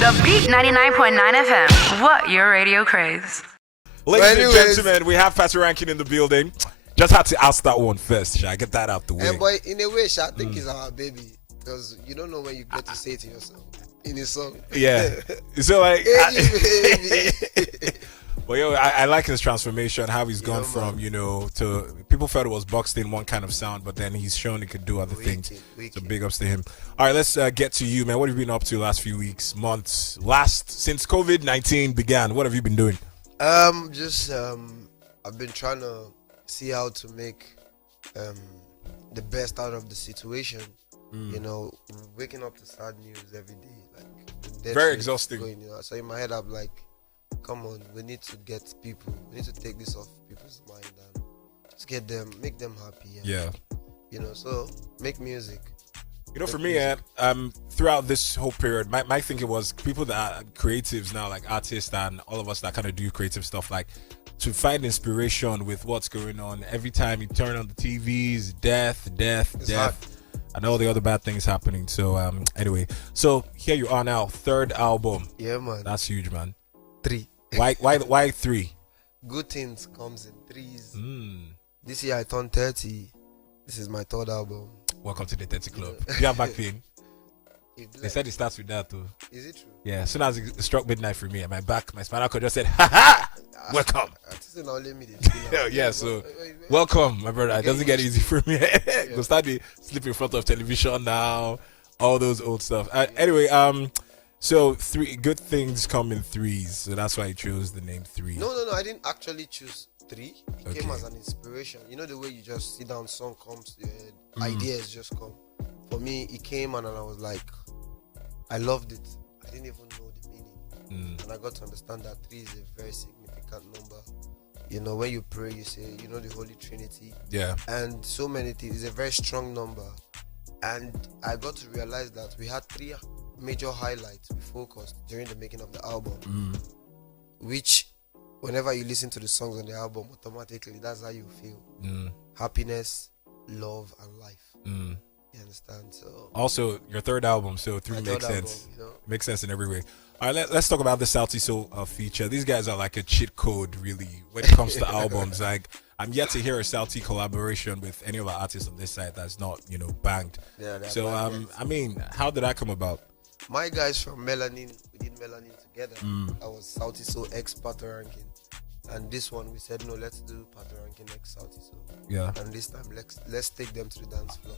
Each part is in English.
The Beat 99.9 FM. What your radio craze. Ladies and gentlemen, we have Patoranking in the building. Just had to ask that one first. Shall I get that out the way? Boy, in a way, I think it's our baby. Because you don't know when you get to say it to yourself in a song. Yeah. So like Baby. But yo, I like his transformation, how he's gone from, to people felt it was boxed in one kind of sound, but then he's shown he could do other things. So big ups to him. All right, let's get to you, man. What have you been up to the last few weeks, months, since COVID-19 began? What have you been doing? I've been trying to see how to make the best out of the situation. Waking up to sad news every day, like very exhausting. So in my head, I'm like, come on, we need to get people. We need to take this off people's mind and just make them happy. So make music. For me, throughout this whole period, my thinking was people that are creatives now, like artists and all of us that kind of do creative stuff, like to find inspiration with what's going on. Every time you turn on the TVs, death, hard. and all the other bad things happening. So anyway, so here you are now, third album. Yeah, man. That's huge, man. 3. Why 3? Good things comes in 3s. This year I turned 30. This is my third album. Welcome to the 30 Club. Do you have back pain? They said it starts with that too. Is it true? Yeah, as soon as it struck midnight for me, and my spinal cord just said, "Ha ha! Welcome." So welcome, my brother. It doesn't get easy for me. Go start to sleep in front of television now. All those old stuff. Anyway, so 3 good things come in 3s. So that's why I chose the name 3. No. I didn't actually choose 3. It came as an inspiration. You know the way you just sit down, song comes to your head, ideas just come. For me, it came and I was like, I loved it. I didn't even know the meaning. And I got to understand that 3 is a very significant number. When you pray, you say, the Holy Trinity. Yeah. And so many things. It's a very strong number. And I got to realize that we had 3 major highlights we focused during the making of the album. Which, whenever you listen to the songs on the album, automatically, that's how you feel. Happiness, love, and life. You understand? So also your third album, so 3 makes sense. Makes sense in every way. All right, let's talk about the Salty Soul feature. These guys are like a cheat code, really, when it comes to albums. Like, I'm yet to hear a Salty collaboration with any of our artists on this side that's not, banged. So, how did that come about? My guys from Melanin, we did Melanin together. I was Salty Soul X Patoranking. And this one, we said, no, let's do Patoranking X Salty Soul. Yeah. And this time, let's take them to the dance floor.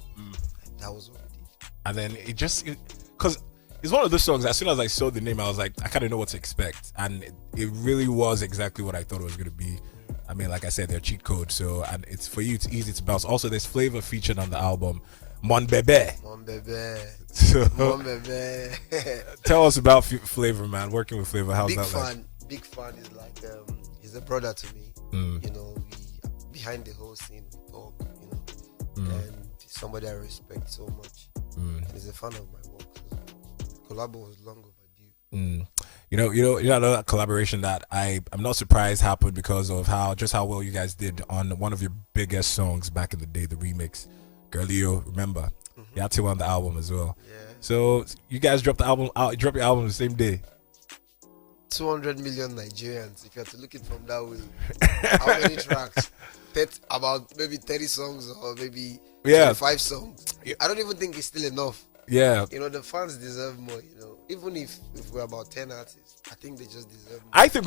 That was what we did. And then because it's one of those songs, as soon as I saw the name, I was like, I kind of know what to expect. And it really was exactly what I thought it was going to be. I mean, like I said, they're cheat code. So, and it's for you, it's easy to bounce. Also, there's Flavor featured on the album. Mon Bebe. So, Mon Bebe. Tell us about Flavor, man. Working with Flavor, how's that like? Big fan is like, he's a brother to me. We behind the whole scene, we talk, and he's somebody I respect so much. And he's a fan of my work. So collab was long overdue. Another collaboration that I'm not surprised happened because of how well you guys did on one of your biggest songs back in the day, the remix, Girlio, remember? You had to on the album as well. Yeah. So you guys dropped your album the same day. 200 million Nigerians, if you have to look it from that way. How many tracks? About maybe 30 songs or maybe 25 songs. I don't even think it's still enough. Yeah. The fans deserve more, Even if we're about 10 artists, I think they just deserve more. I think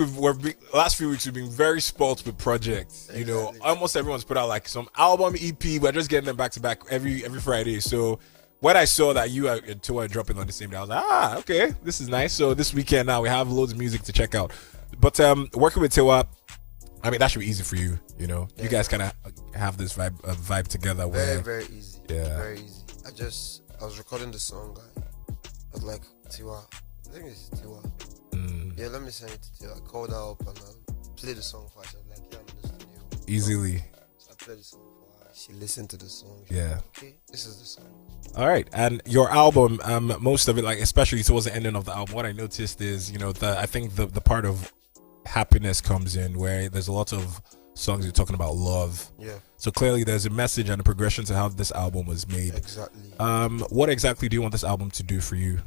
last few weeks we've been very spoilt with projects. Exactly. Almost everyone's put out like some album EP. We're just getting them back to back every Friday. So when I saw that you and Toa are dropping on the same day, I was like, okay, this is nice. So this weekend now we have loads of music to check out. But working with Toa, I mean, that should be easy for you. You guys kind of have this vibe together. Very, very easy. Yeah. Very easy. I was recording the song. I was like, Tiwa, I think it's Tiwa. Yeah, let me send it to Tiwa. I called her up and played the song for her. She was like, yeah, I'm in the studio. Easily. So I played the song for her. She listened to the song. Yeah. Like, okay, this is the song. All right, and your album, most of it, like especially towards the ending of the album, what I noticed is, I think the part of happiness comes in where there's a lot of songs you're talking about love. Yeah. So clearly there's a message and a progression to how this album was made. Exactly. What exactly do you want this album to do for you?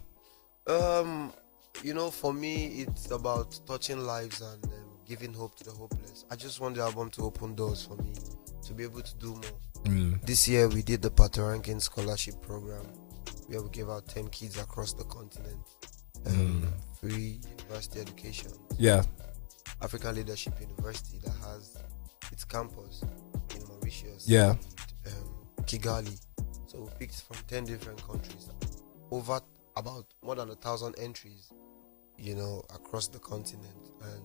for me, it's about touching lives and giving hope to the hopeless. I just want the album to open doors for me to be able to do more. This year, we did the Patoranking scholarship program where we gave out 10 kids across the continent free university education. Yeah. African Leadership University that has its campus in Mauritius. Yeah. And, Kigali. So we picked from 10 different countries, over about more than 1,000 entries, across the continent, and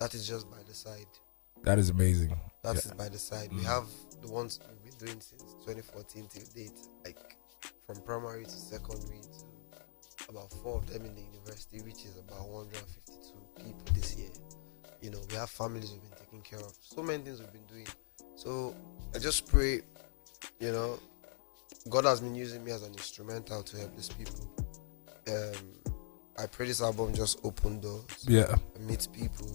that is just by the side. That is amazing. That is by the side. We have the ones we've been doing since 2014 till date, like from primary to secondary, to about 4 of them in the university, which is about 152 people this year. We have families we've been taking care of. So many things we've been doing. So I just pray, God has been using me as an instrumental to help these people. I pray this album just open doors. Yeah. Meet people,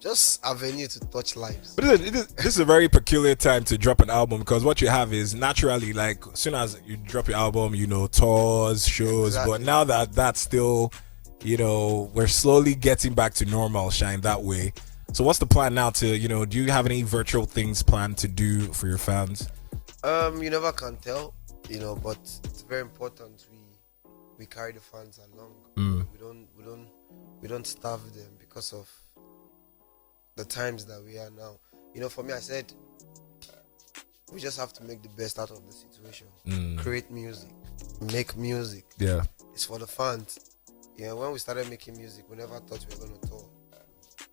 just avenue to touch lives. But this is a very peculiar time to drop an album, because what you have is naturally, like, as soon as you drop your album, tours, shows. Exactly. But now that's still, we're slowly getting back to normal, Shine, that way. So what's the plan now to, do you have any virtual things planned to do for your fans? You never can tell, but it's very important we carry the fans along. We don't starve them because of the times that we are now. For me, I said we just have to make the best out of the situation. Create music, make music. Yeah. It's for the fans. When we started making music, we never thought we were going to tour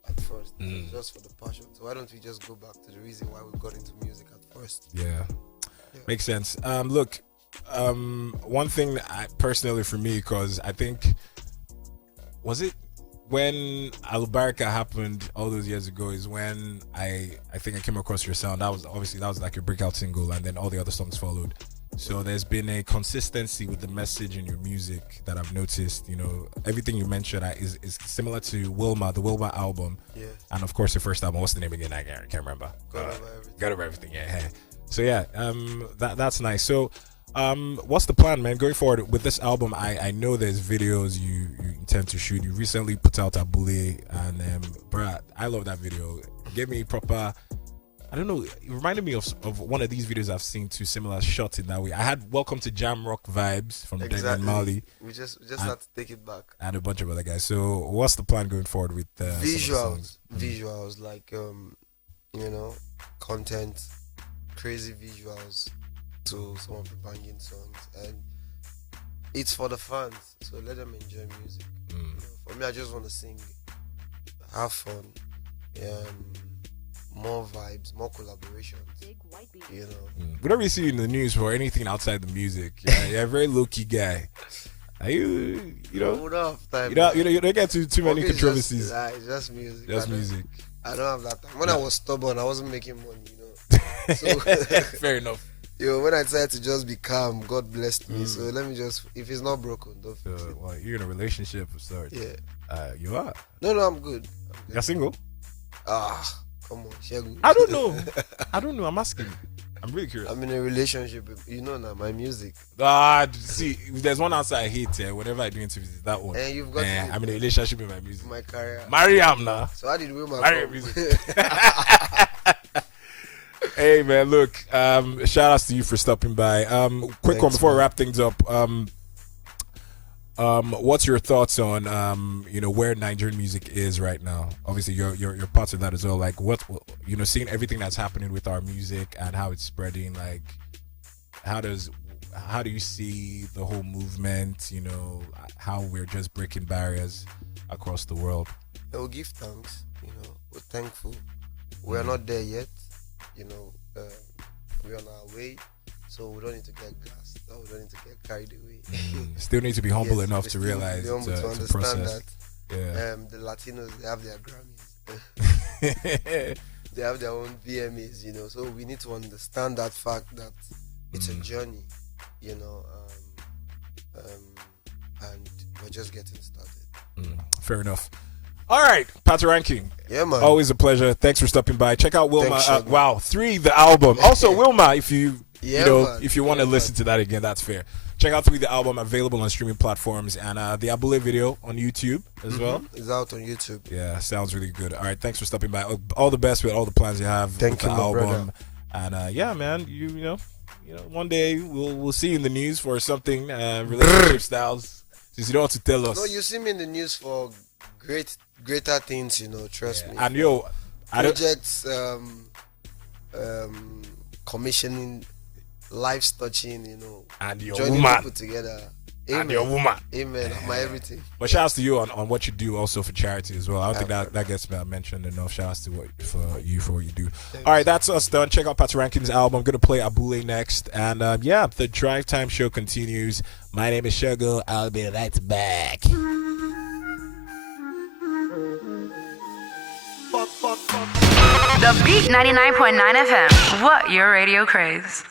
at first. It was just for the passion. So why don't we just go back to the reason why we got into music at first? Yeah. Makes sense. Look, one thing personally for me, because I think, was it when Alubarika happened all those years ago, is when I think I came across your sound. That was like your breakout single, and then all the other songs followed. So there's been a consistency with the message in your music that I've noticed. Everything you mentioned is similar to Wilma, the Wilma album. Yeah. And of course, your first album. What's the name again? I can't remember. Got over everything. Yeah. So yeah, that's nice. So, what's the plan, man, going forward with this album? I know there's videos you intend to shoot. You recently put out Abule, and bruh, I love that video. It gave me proper, I don't know, it reminded me of one of these videos I've seen, too similar shots in that way. I had Welcome to Jam Rock vibes from Daniel Mali. We just had to take it back. And a bunch of other guys. So what's the plan going forward with visuals, like content, crazy visuals to some of the banging songs, and it's for the fans, so let them enjoy music. For me, I just want to sing, have fun, more vibes, more collaborations. We don't really see you in the news for anything outside the music. You're a very low-key guy. Are you don't have time. You don't get too many controversies. It's just music. Just music. I don't have that time. When I was stubborn, I wasn't making money, So fair enough. When I decided to just be calm, God blessed me. So let me just, if it's not broken, don't fix it. Well, you're in a relationship of sorts. Yeah. You are? No, I'm good. You're single? Come on, Segun. I don't know. I'm asking. I'm really curious. I'm in a relationship. Now, my music. See, if there's one answer I hate whenever I do interviews, it's that one. And you've got I'm in a relationship with my music. My career. Mariam now. So how did we marry music? Hey man, look, shout outs to you for stopping by. Quick one before we wrap things up. What's your thoughts on where Nigerian music is right now? Obviously you're parts of that as well. Like what seeing everything that's happening with our music and how it's spreading, like how do you see the whole movement, how we're just breaking barriers across the world? We'll give thanks, we're thankful. We're not there yet. We're on our way, so we don't need to get gassed, or we don't need to get carried away. Still need to be humble enough to realize to understand process. That the Latinos, they have their Grammys. They have their own VMAs, so we need to understand that fact that it's a journey, and we're just getting started. Fair enough. All right, Patoranking. Yeah, man. Always a pleasure. Thanks for stopping by. Check out Wilma. Thanks, Wow, 3, the album. Also, Wilma, if you man. if you want to listen to that again, that's fair. check out the album available on streaming platforms and the Abule video on YouTube as well. It's out on YouTube. Yeah, sounds really good. All right, thanks for stopping by. All the best with all the plans you have Thank with you, the my album. brother. And yeah, man, you know, one day we'll see you in the news for something relationship styles. Since you don't want to tell us. No, you see me in the news for greater things, trust me. And yo, Projects, commissioning, lives touching, and your joining woman, people together. Amen. and your woman. Amen. My everything. But shout outs to you on what you do also for charity as well. I don't think that gets mentioned enough. Shout outs to for what you do. All right, that's us done. Check out Patoranking's album. I'm gonna play Abule next, and yeah, the Drive Time show continues. My name is Segun. I'll be right back. The Beat 99.9 FM. What your radio craze.